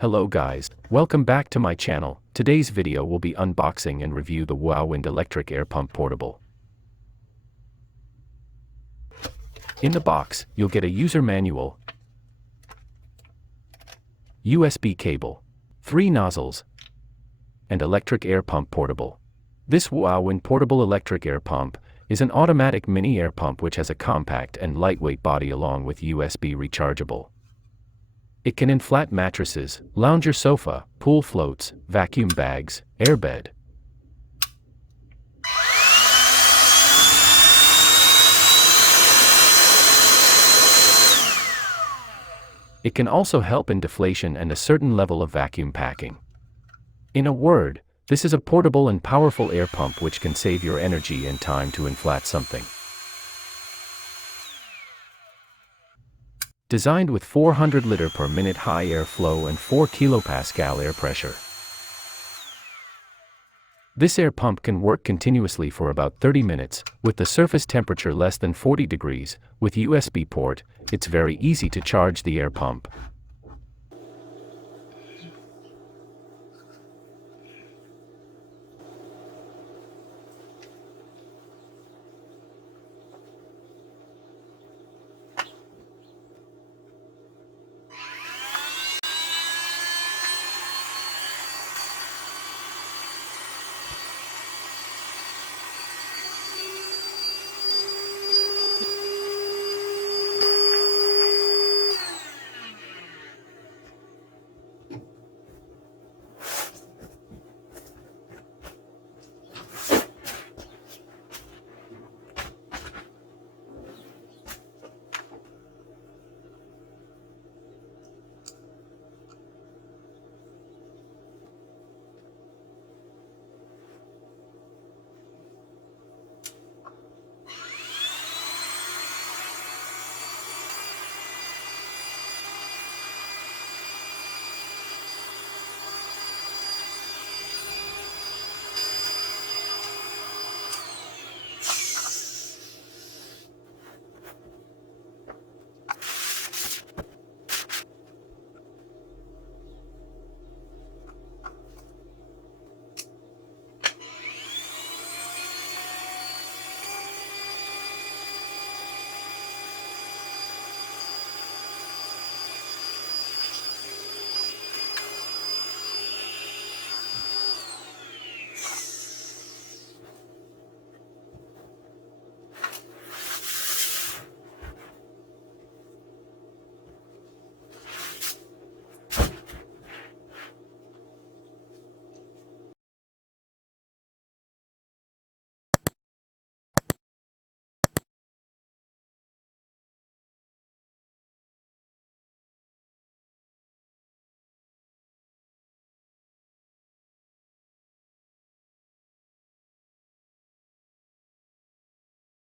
Hello guys, welcome back to my channel. Today's video will be unboxing and review the Woowind electric air pump portable. In the box, you'll get a user manual, USB cable, 3 nozzles, and electric air pump portable. This Woowind portable electric air pump is an automatic mini air pump which has a compact and lightweight body along with USB rechargeable. It can inflate mattresses, lounger sofa, pool floats, vacuum bags, airbed. It can also help in deflation and a certain level of vacuum packing. In a word, this is a portable and powerful air pump which can save your energy and time to inflate something. Designed with 400 liter per minute high air flow and 4 kilopascal air pressure. This air pump can work continuously for about 30 minutes, with the surface temperature less than 40 degrees. With USB port, it's very easy to charge the air pump.